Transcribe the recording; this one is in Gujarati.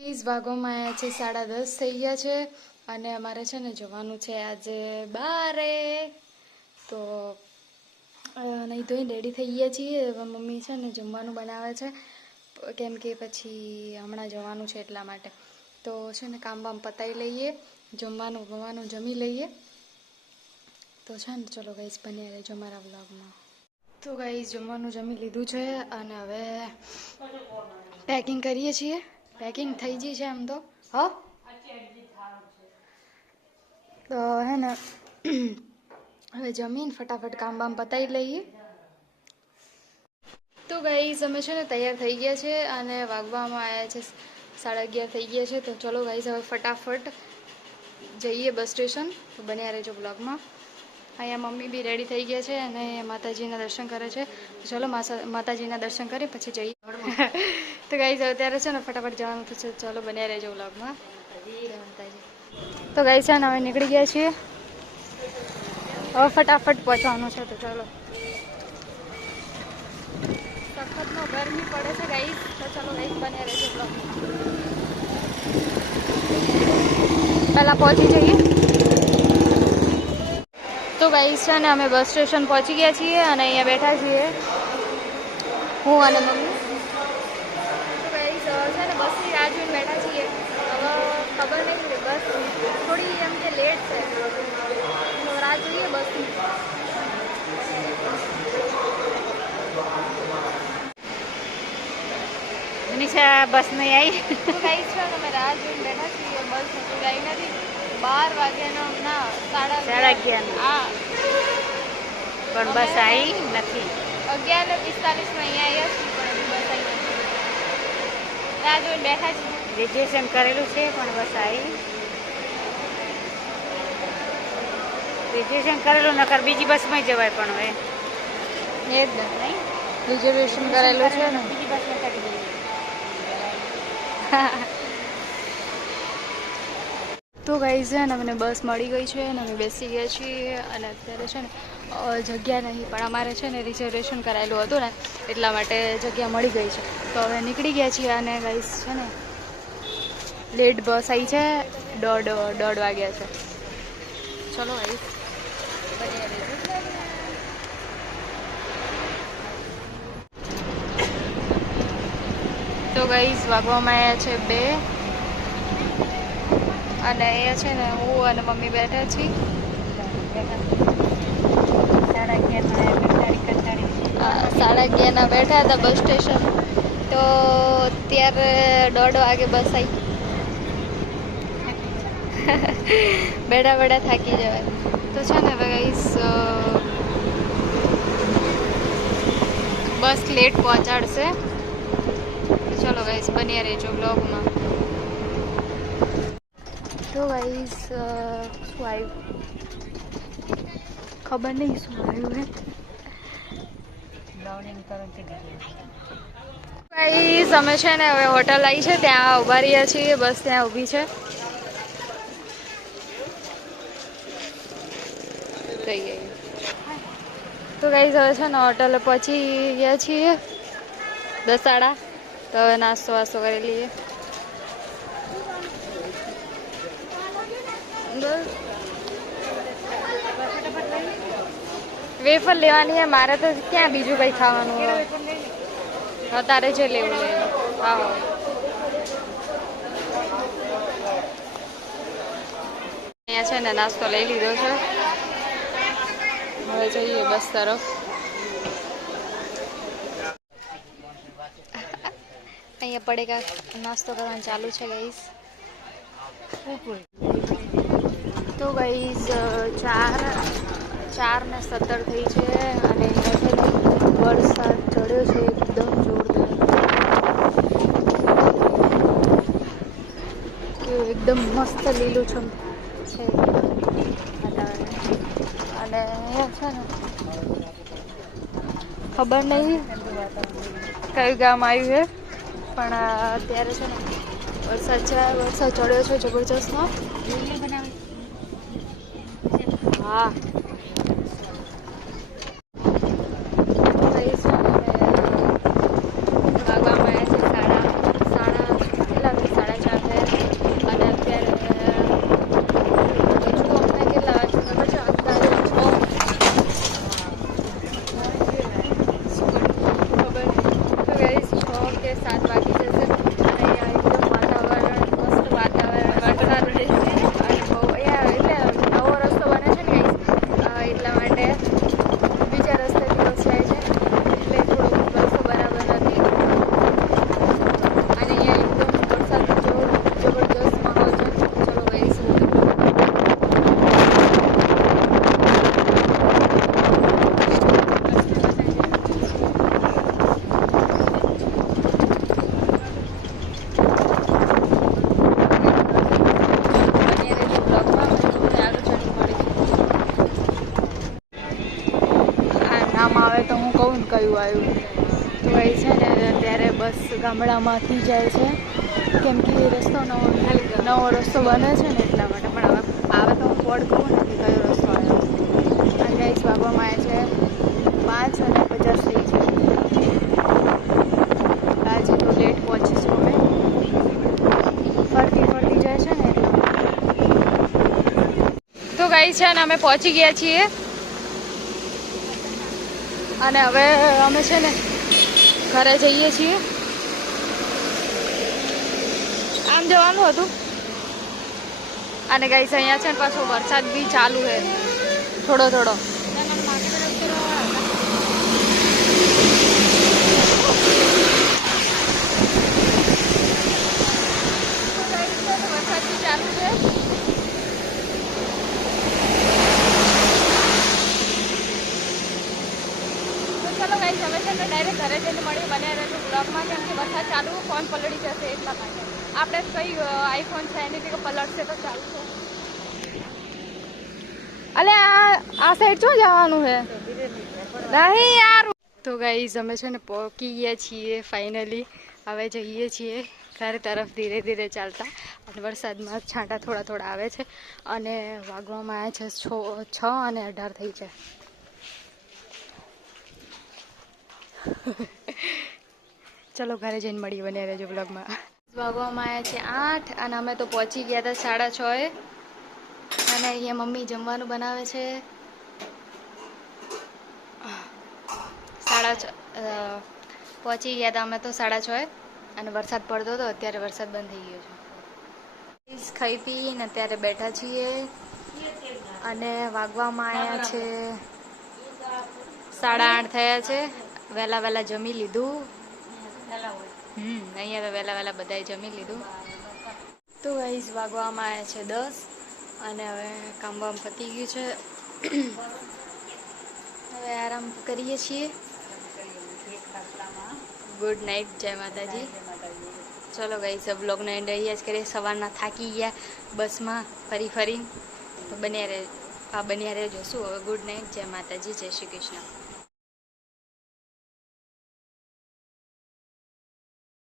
પ્લીઝ વાગવામાં આવ્યા છે 10:30 થઈ ગયા છે અને અમારે છે ને જવાનું છે આજે બારે. તો નહીં ધોઈને રેડી થઈ ગયા છીએ. હવે મમ્મી છે ને જમવાનું બનાવે છે કેમ કે પછી હમણાં જવાનું છે એટલા માટે. તો છે ને કામ બામ પતાવી લઈએ, જમવાનું જમી લઈએ. તો છે ને ચલો ગાઈસ બન્યા રહેજો અમારા વ્લોગમાં. તો ગાઈસ જમવાનું જમી લીધું છે અને હવે પેકિંગ કરીએ છીએ. પેકિંગ થઈ ગઈ છે એમ તો. હા તો હે ને હવે જમીન ફટાફટ કામ બામ પતાવી લઈએ. તો ગાઈસ અમે છે ને તૈયાર થઈ ગયા છે અને વાગવામાં આવ્યા છે 11:30 થઈ ગયા છે. તો ચલો ગાઈસ હવે ફટાફટ જઈએ બસ સ્ટેશન. તો બન્યા રહેજો બ્લોગમાં. અહીંયા મમ્મી બી રેડી થઈ ગયા છે અને માતાજીના દર્શન કરે છે. ચલો માતાજીના દર્શન કરી પછી જઈએ. તો ગાઈસ અત્યારે છે ને ફટાફટ જવાનું છે. ચલો બન્યા રહેજો બ્લોગમાં. તો ગાઈસ છે ને હવે નીકળી ગયા છીએ. હવે ફટાફટ પહોંચવાનું છે. તો ચલો સખતનો ગરમી પડે છે ગાઈસ. તો ચલો ગાઈસ બન્યા રહેજો બ્લોગમાં. પહેલાં પહોંચી જઈએ. તો ગાઈસ છે ને અમે બસ સ્ટેશન પહોંચી ગયા છીએ અને અહીંયા બેઠા છીએ હું અને મમ્મી. તો ગાઈસ છે ને બસની રાહ જોઈને બેઠા છીએ. હવે ખબર નહીં કે બસ થોડી એમ કે લેટ છે તો રાહ જોઈએ બસની. નિશા બસ નહીં આવી. તો ગાઈસ છે ને અમે રાહ જોઈને બેઠા છીએ. બસ હજુ આવી નથી. 12 વાગ્યાનો હમણાં 11:30. હા પણ બસ આવી નથી. 11:45 અહીંયા આવ્યા છીએ પણ હજુ બસ આવી નથી. રાહ જોઈને બેઠા છીએ. રિઝર્વેશન કરેલું છે પણ બસ આવી. રિઝર્વેશન કરેલું નકર બીજી બસમાં જવાય પણ હવે એ જ નહીં રિઝર્વેશન કરેલું છે ને બીજી બસમાં ચડી જઈએ. તો ગાઈઝ છે ને અમને બસ મળી ગઈ છે અને અમે બેસી ગયા છીએ અને અત્યારે છે ને જગ્યા નહીં પણ અમારે છે ને રિઝર્વેશન કરાયેલું હતું ને એટલા માટે જગ્યા મળી ગઈ છે. તો હવે નીકળી ગયા છીએ અને ગાઈઝ છે ને લેટ બસ આવી છે. દોઢ વાગ્યા છે. ચલો ગાઈઝ તો ગાઈઝ વાગવામાં આવ્યા છે 2 અને અહીંયા છે ને હું અને મમ્મી બેઠા છીએ. 11:30 બેઠા હતા બસ સ્ટેશન. તો અત્યારે 1:30 વાગે બસ આવી. બેઠા થાકી જવાય. તો છે ને હવે ગાઈસ બસ લેટ પહોંચાડશે. ચલો ગાઈસ બન્યા રહેજો બ્લોગમાં. તો ગાઈસ શું આવ્યું ખબર નહીં શું આવ્યું હે. ગાઈસ અમે છે ને હવે હોટલ આવી છે ત્યાં ઊભા રહ્યા છીએ. બસ ત્યાં ઊભી છે. થઈ ગઈ. તો ગાઈસ હવે છે ને હોટલે પહોંચી ગયા છીએ 10:30. તો હવે નાસ્તો વાસ્તો કરી લઈએ. વેફર લેવાની હે મારે તો ક્યાં બીજું કંઈ ખાવાનું હોય. તારે જે લેવું લે. હા અહીંયા છે ને નાસ્તો લઈ લીધો છે. હવે જઈએ બસ તરફ. અહીંયા પડેગા નાસ્તો કરવાનું ચાલુ છે ગાઈસ. તો ગાઈસ 4:17 થઈ છે અને વરસાદ ચડ્યો છે એકદમ જોરદાર. એકદમ મસ્ત લીલુંછમ છે અને અહીંયા છે ને ખબર નહીં કયું ગામ આવ્યું છે પણ અત્યારે છે ને વરસાદ ચડ્યો છે જબરજસ્તનો. હા વાગવામાં આવ્યા છે 4:30. ગામડામાંથી જાય છે, કેમ કે રસ્તો નવો રસ્તો બને છે ને એટલા માટે. પણ હવે આવે તો હું બોર્ડ કહું ને કે કયો રસ્તો આવ્યો. અને ગાઈસ વાગવામાં આવે છે 5:50 થઈ છે. આજે તો લેટ પહોંચીશું અમે, ફરતી જાય છે ને એટલા માટે. તો ગાઈસ છે ને અમે પહોંચી ગયા છીએ અને હવે અમે છે ને ઘરે જઈએ છીએ. આમ જવાનું હતું અને ગાઈસ અહીંયા છે ને પાછો વરસાદ બી ચાલુ છે થોડો. વરસાદ બી ચાલુ છે. ચલો ગાઈસ હવે છે ને ડાયરેક્ટ ઘરે જઈને મળીએ. બને રહેજો બ્લોગમાં, કેમ કે વરસાદ ચાલુ ફોન પલળી જશે એટલા માટે. આપણે કઈ આઈફોન છે એની જગ્યાએ પલળશે તો ચાલશે. અલે આ સાઈડ શું જવાનું છે? નહીં યાર. તો ગાઈસ અમે છે ને પહોંચી ગયા છીએ ફાઇનલી. હવે જઈએ છીએ ઘર તરફ ધીરે ચાલતા. અને વરસાદમાં છાંટા થોડા આવે છે અને વાગવામાં આવ્યા છે 6:18 થઈ છે. ચલો ઘરે જઈને મળીએ. બને રહેજો બ્લોગમાં. વાગવામાં આવ્યા છે 8 અને અમે તો પહોંચી ગયા હતા 6:30. અને અહીંયા મમ્મી જમવાનું બનાવે છે. 6:30 પહોંચી ગયા હતા અમે તો 6:30 અને વરસાદ પડતો હતો. અત્યારે વરસાદ બંધ થઈ ગયો છે. ખાઈ પીને અત્યારે બેઠા છીએ અને વાગવામાં આવ્યા છે 8:30 થયા છે. વહેલા જમી લીધું. અહીંયા તો વહેલા બધાએ જમી લીધું. તો ગાઈસ વાગવામાં આવ્યા છે 10 અને હવે કામ પતી ગયું છે. હવે આરામ કરીએ છીએ. ગુડ નાઇટ, જય માતાજી. ચલો ગાઈસ બ્લોગનો એન્ડ અહીંયા જ કરીએ. સવારના થાકી ગયા બસમાં ફરી તો બન્યા રહેજો. શું હવે ગુડ નાઇટ, જય માતાજી, જય શ્રી કૃષ્ણ.